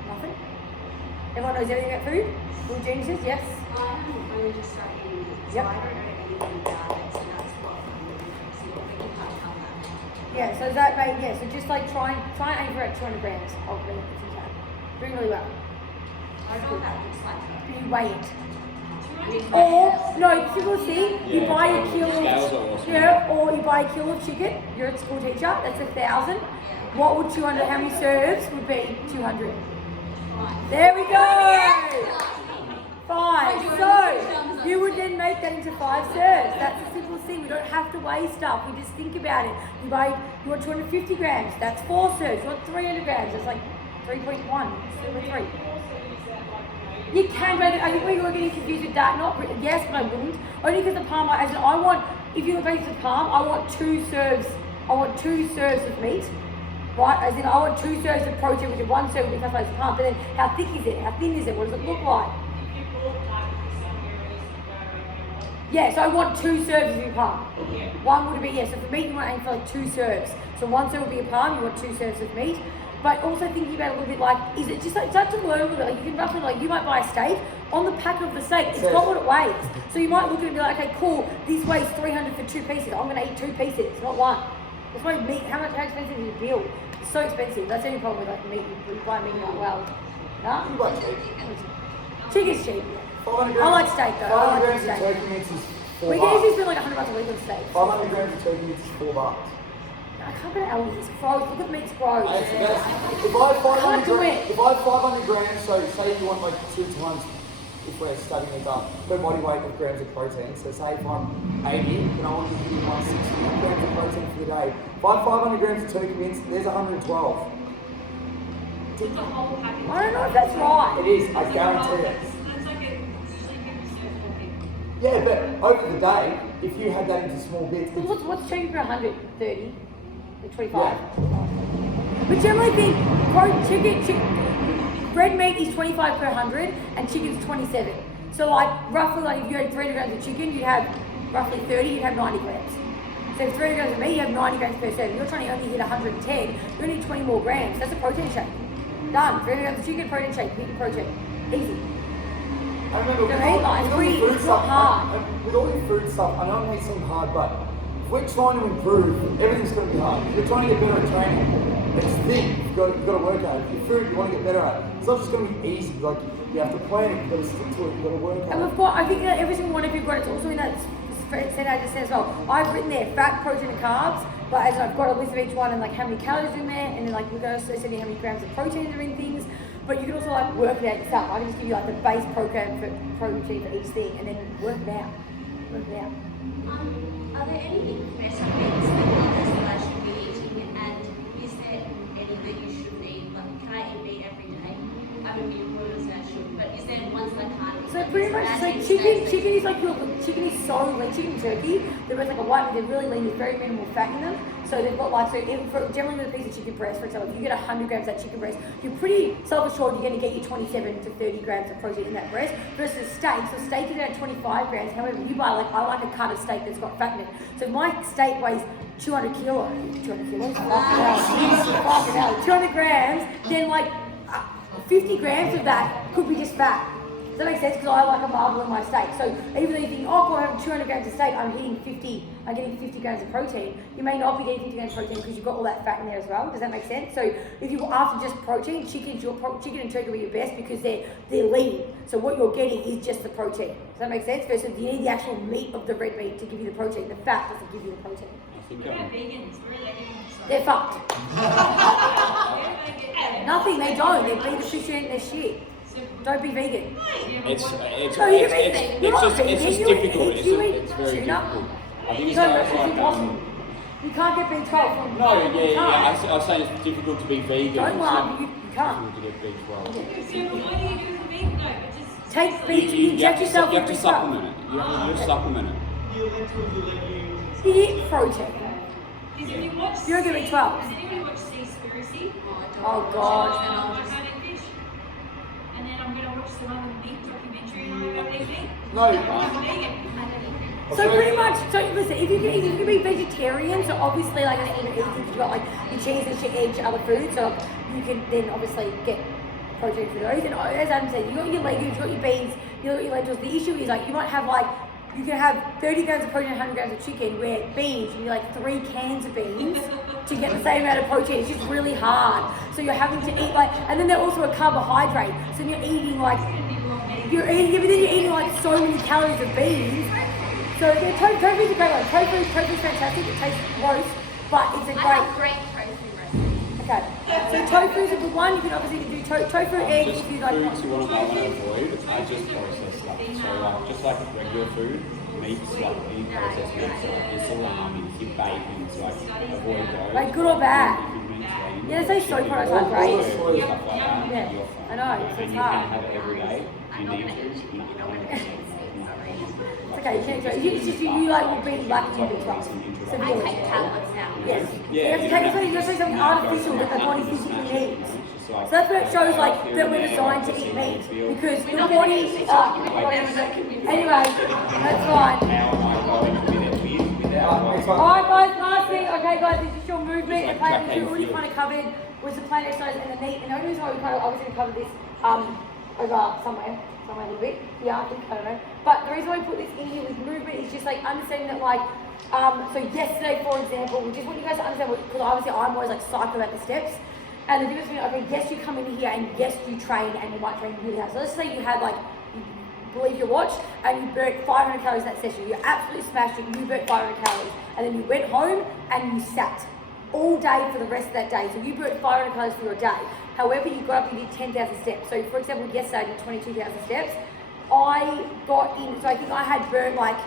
Nothing. Everyone knows everything about food. Food geniuses, yes. I haven't really just started eating meat, so Yep. I don't know anything about it, so that's what I'm looking to see what we can touch on that. Yeah. So that may so just like try and aim for at 200 grams of meat if you can. Doing really well. I don't know what that looks like though. You weigh it. I mean, Or no, typical thing, you Yeah, buy a kilo scales are awesome. or you buy a kilo of chicken. You're a school teacher. That's 1,000. What would 200? How many serves would be 200? right. There we go. Fine. So you would then make that into 5 serves. That's the simplest thing. We don't have to weigh stuff. We just think about it. You want 250 grams. That's 4 serves. You want 300 grams. That's like 3.1. Still a 3. You can, but I think we were getting confused with that. Yes, but I wouldn't. Only because the palm, as in I want, if you look at the palm, I want 2 serves. I want 2 serves of meat, right? As in I want 2 serves of protein, which is 1 serve would be classified as a palm. But then how thick is it? How thin is it? What does it look like? Yeah, so I want 2 serves of your palm. One would be, so for meat you want to aim for like 2 serves. So 1 serve would be a palm, you want 2 serves of meat. But also thinking about it a little bit like, is it just like, start to learn a little bit, like you can roughly, like you might buy a steak, on the pack of the steak, it's got what it weighs. So you might look at it and be like, okay, cool, this weighs 300 for 2 pieces, I'm gonna eat 2 pieces, not 1. That's why meat, how expensive is it to build? It's so expensive, that's the only problem with like meat, you buy meat like, well, no? You buy steak. Chicken's cheap. 500 grams. I like steak though, I 500 like grams of steak. turkey meat is $4. We can usually spend like $100 a week on steak. 500 grams of turkey meat is $4. I can't get out of this, it's gross, look at meat's gross. If I have 500 Can't do grams, it. if I have 500 grams, so say you want like 2 times, if we're studying it up, per body weight of grams of protein. So say if I'm 80, then I want to give you 160 grams of protein for the day. If I have 500 grams of turkey mince, there's 112. It's a whole package. I don't know if that's right. It is, I guarantee it. That's like usually people serve 4 people. Yeah, but over the day, if you had that into small bits, So what's chicken for 130? Like 25? Yeah. But generally chicken, red meat is 25 per 100 and chicken's 27. So like roughly like if you had 300 grams of chicken, you'd have roughly 30, you'd have 90 grams. So if 300 grams of meat, you have 90 grams per serve. You're trying to only hit 110, you only need 20 more grams. That's a protein shake. Done. 300 grams of chicken, protein shake, eat your protein. Easy. I remember Don't eat like, with all your food it's not stuff, hard. with all your food stuff, I know it may seem hard, but if we're trying to improve, everything's going to be hard. If you're trying to get better at training, it's thick. You've got to work at it. Your food, you want to get better at it. It's not just going to be easy. Like you have to plan it, you've got to stick to it, you've got to work at And it. we've got, I think that every single one of you've got, it's also in that set I just said as well. I've written there fat, protein, and carbs, but as I've got a list of each one and like how many calories in there, and then like we're going to send you how many grams of protein are in things. But you can also like work it out yourself. I can just give you like the base program for protein for each thing, and then work it out. Work it out. Are there any recipes that I should be eating, and is there any that you shouldn't eat? Like, can I eat meat every day? I mean, meat was I should, but is there ones that I can't eat? So pretty much it's like chicken is like chicken is so like chicken and turkey, they're both like a white meat, they're really lean with very minimal fat in them. So they've got like, generally with a piece of chicken breast, for example, if you get 100 grams of that chicken breast, you're pretty self-assured you're going to get your 27 to 30 grams of protein in that breast versus steak. So steak is at 25 grams, however you buy like, I like a cut of steak that's got fat in it. So if my steak weighs 200 kilos, 200 grams, then like 50 grams of that could be just fat. Does that make sense? Because I like a marble in my steak. So even though you think, oh, cool, I have 200 grams of steak, I'm getting 50 grams of protein. You may not be getting 50 grams of protein because you've got all that fat in there as well. Does that make sense? So if you go after just protein, chicken and turkey will be your best because they're lean. So what you're getting is just the protein. Does that make sense? Versus you need the actual meat of the red meat to give you the protein. The fat doesn't give you the protein. I think What about vegans? Where are they getting this from? They're fucked. Where do they get that? Nothing, they don't. They're being deficient in their shit. So, Don't be vegan. it's No, you can eat meat. You're not just vegan. You difficult. eat- you eat It's very tuna. difficult. I think it's No, like, it's impossible. You can't get B12 from no, you yeah. can't. I was saying it's difficult to be vegan. Don't It's lie, not you can't. difficult to get B12. so what do you do with meat? No, but just Take B, you You inject have yourself to, you have with to B12. supplement it. You have to supplement it. You eat protein. Does anyone watch? You don't get Sea- B12. Does anybody watch Seaspiracy? Oh god. I'm having fish, and then I'm gonna watch the one with meat documentary, and I'm gonna eat meat. No. I'm vegan. So pretty much, so listen, if you can be vegetarian, so obviously like it's even easy because you've got like your cheese and shit, eggs, other food, so you can then obviously get protein for those. And as Adam said, you got your legumes, you got your beans, you got your lentils. The issue is like you might have like, you can have 30 grams of protein, 100 grams of chicken, where beans, you need like 3 cans of beans to get the same amount of protein. It's just really hard. So you're having to eat like, and then they're also a carbohydrate. So you're eating like, but then you're eating like so many calories of beans. So yeah, tofu's a great one. Tofu's fantastic. It tastes gross, but it's a I great. have great protein recipes. Okay, Okay. So tofu's a good one. You can obviously do tofu, eggs Just if you like. foods you want to avoid, I just process stuff. So like, just like regular food, meats, like any processed meats, like your salami, your bacons, like avoid those. Like good or bad? If you mention Yeah, they say soy chicken, products aren't great. stuff like that, Yeah, you're fine. I know, so And it's you hard. can have it every day if you need to. You don't It's okay, you can't. It's just you like will be lacking in B12. I Severely. take tablets now. Yes. Yeah, You have to take something artificial that the body physically needs. So that's what it shows like that we're designed to eat meat because your body. Anyway, that's fine. Alright guys, last thing, okay guys, this is your movement and plan, which we already kind of covered, was the planet exercise and the NEAT, and the only reason why we kind of obviously covered this over somewhere a little bit, yeah, I think, I don't know, but the reason why we put this in here with movement is just like understanding that like, so yesterday for example, we just want you guys to understand, because obviously I'm always like psycho about the steps, and the difference between, okay, yes you come in here and yes you train and you might train really hard, so let's say you had like, believe your watch and you burnt 500 calories that session. You absolutely smashed it, you burnt 500 calories. And then you went home and you sat all day for the rest of that day. So you burnt 500 calories for your day. However, you got up and you did 10,000 steps. So for example, yesterday I did 22,000 steps. I got in, so I think I had burnt like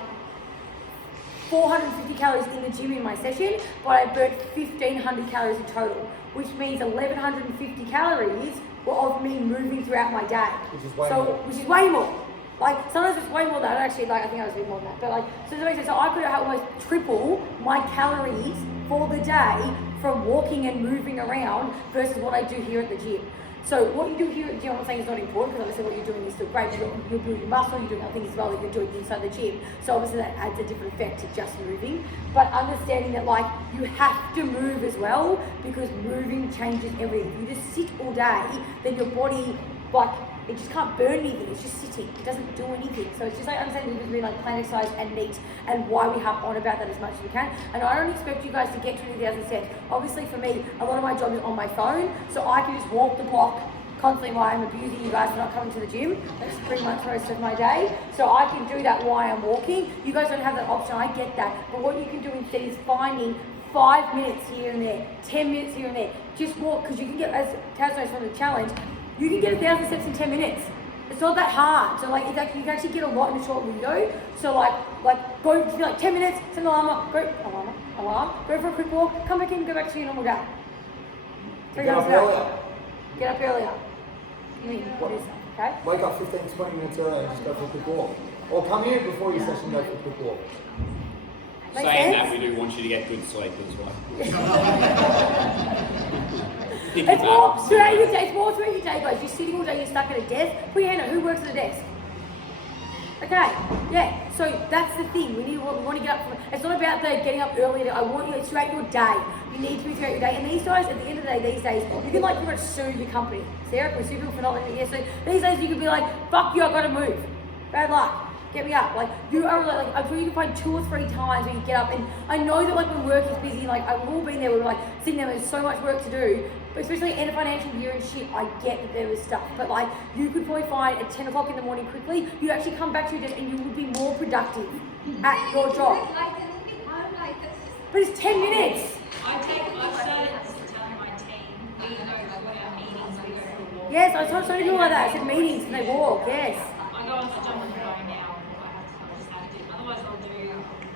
450 calories in the gym in my session, but I burnt 1,500 calories in total, which means 1,150 calories were of me moving throughout my day. Which is way more. Like, sometimes it's way more than that. Actually, like, I think I was a bit more than that. But, like, so does that make sense? So I could have almost triple my calories for the day from walking and moving around versus what I do here at the gym. So what you do here at the gym, I'm not saying it's not important, because obviously what you're doing is still great. You're building muscle, you're doing other things as well that you're doing inside the gym. So obviously that adds a different effect to just moving. But understanding that, like, you have to move as well, because moving changes everything. If you just sit all day, then your body, like, it just can't burn anything, it's just sitting, it doesn't do anything. So it's just like understanding the difference between like planet exercise and NEAT and why we harp on about that as much as we can. And I don't expect you guys to get 20,000 steps. Obviously for me, a lot of my job is on my phone, so I can just walk the block constantly while I'm abusing you guys for not coming to the gym. That's pretty much the rest of my day. So I can do that while I'm walking. You guys don't have that option, I get that. But what you can do instead is finding 5 minutes here and there, 10 minutes here and there. Just walk, because you can get, as Taz knows from the challenge, you can get 1,000 steps in 10 minutes. It's not that hard. So like, you can actually get a lot in a short window. So like go to like 10 minutes, set an alarm, go for a quick walk, come back in, go back to your normal day. Get up earlier. Get up earlier. What is that? Okay? Wake up 15, 20 minutes earlier and just go for a quick walk. Or come here before your session, go for a quick walk. Make Saying sense? that, we do want you to get good sleep as well. It's more throughout your day, guys. You're sitting all day, you're stuck at a desk. Put your hand up, who works at a desk? Okay, yeah, so that's the thing. We want to get up, it's not about the getting up early. I want you, it's throughout your day. You need to be throughout your day. And these guys, at the end of the day, these days, you can like pretty much sue your company. Sarah, we sue people for not letting you. So these days you can be like, fuck you, I've got to move. Bad luck. Get me up. Like, you are like, I'm sure you can find 2 or 3 times when you get up. And I know that like when work is busy, like I've all been there, we're like sitting there, there's so much work to do. But especially in a financial year and shit, I get that there is stuff. But like, you could probably find at 10 o'clock in the morning quickly, you actually come back to your desk and you would be more productive at your job. But it's 10 minutes. I've started telling my team, we go for our meetings, we go for walks. Yes, I told so many people like that. I said meetings and they walk, yes. I go on the job and go now, I just have to, otherwise I'll do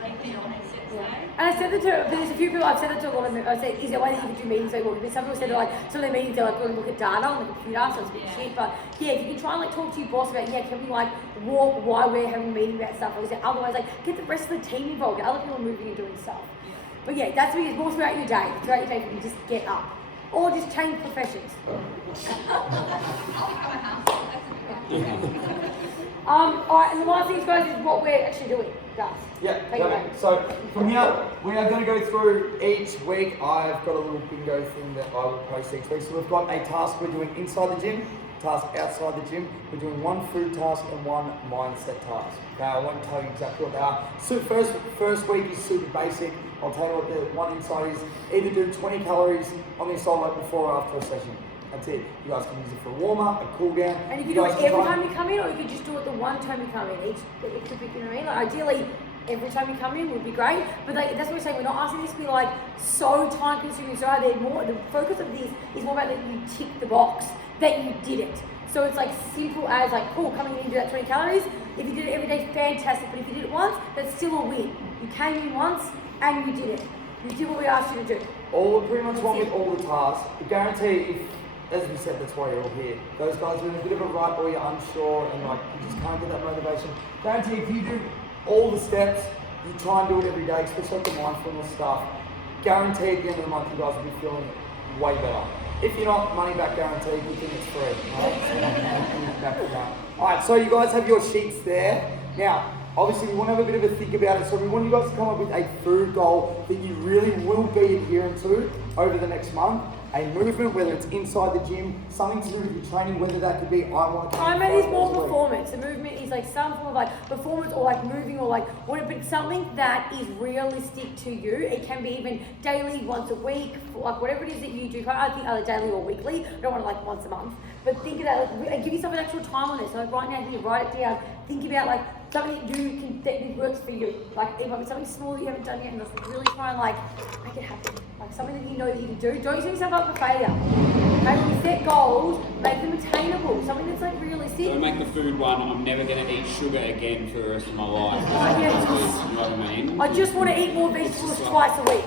like 100 steps a day. And I said that to, there's a few people, I've said that to a lot of them, I said, is there a way that you can do meetings? They walk, but some people said like, some of the meetings, they're like, going to look at data on the computer, so it's a bit shit. But yeah, if you can try and like talk to your boss about, yeah, can we like walk while we're having a meeting about stuff? Or is it otherwise like, get the rest of the team involved, get other people moving and doing stuff. But yeah, that's what it is, more throughout your day. Throughout your day, you can just get up. Or just change professions. Alright, and the last thing, guys, is what we're actually doing, guys. Yeah, Take it away. so from here, we are going to go through each week. I've got a little bingo thing that I will post each week. So we've got a task we're doing inside the gym, task outside the gym. We're doing 1 food task and 1 mindset task. Okay, I won't tell you exactly what they are. So first week is super basic. I'll tell you what the one inside is. Either do 20 calories on the inside like before or after a session. That's it. You guys can use it for a warm up, a cool down. And you can do it every time you come in, or you can just do it the one time you come in. Each, you know what I mean? Like ideally, every time you come in would be great. But like, that's what we're saying. We're not asking this to be like so time consuming. So they're more, the focus of this is more about that you tick the box, that you did it. So it's like simple as like, cool, coming in and do that 20 calories. If you did it every day, fantastic. But if you did it once, that's still a win. You came in once and you did it. You did what we asked you to do. All pretty much one with all the tasks. I guarantee if, as we said, that's why you're all here. Those guys are in a bit of a rut or you're unsure and like you just can't get that motivation. Guarantee if you do all the steps, you try and do it every day, especially like the mindfulness stuff. Guarantee at the end of the month you guys will be feeling way better. If you're not, money back guaranteed, you think it's free. Right? Alright, so you guys have your sheets there. Now, obviously we want to have a bit of a think about it, so we want you guys to come up with a food goal that you really will be adherent to over the next month. A movement, whether it's inside the gym, something to do with your training, whether that could be, I want to I mean, it's more performance. The movement is like some form of like performance or like moving or like whatever, but something that is realistic to you. It can be even daily, once a week, like whatever it is that you do. I think either daily or weekly. I don't want to like once a month, but think of that. Like, give yourself an actual time on this. So like right now, you write it down. Think about like something that you can that works for you. Like it might be something small that you haven't done yet, and just really try and like make it happen. Like something that you know that you can do. Don't set yourself up for failure. Okay, when you set goals, make them attainable. Something that's like realistic. Don't make the food one. I'm never going to eat sugar again for the rest of my life. Yeah. You know what I mean? I just want to eat more vegetables twice a week.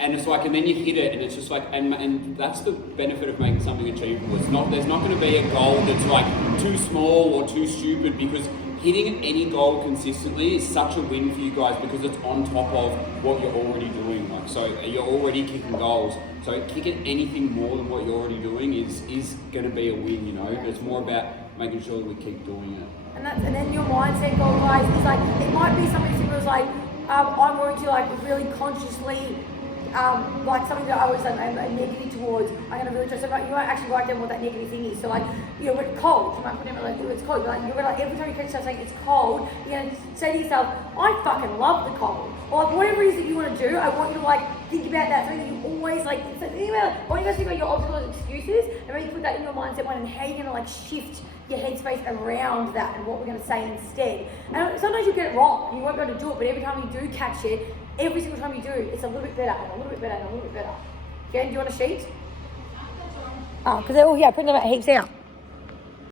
And it's like, and then you hit it, and it's just like, and that's the benefit of making something achievable. It's not, there's not going to be a goal that's like too small or too stupid, because hitting any goal consistently is such a win for you guys because it's on top of what you're already doing. Like, so you're already kicking goals. So kicking anything more than what you're already doing is going to be a win, you know. But it's more about making sure that we keep doing it. And then your mindset goal, guys, is like it might be something simple as like I'm going to like really consciously. Like something that I was I'm negative towards, I'm going to really try. So you might actually write down what that negative thing is. So like, you know, when it's cold, you might put down like, it's cold. Like, you're going to like, every time you catch yourself saying it's cold, you're going to say to yourself, I fucking love the cold. Or like whatever it is that you want to do, I want you to like think about that. Something that you always like, think about it. I want you guys to think about your obstacles and excuses, and maybe put that in your mindset one and how you're going to like shift your headspace around that and what we're going to say instead. And sometimes you get it wrong, you won't be able to do it, but every time you do catch it, every single time you do, it's a little bit better, and a little bit better, and a little bit better. Jen, do you want a sheet? Oh, because they're all here. I printed them out heaps out.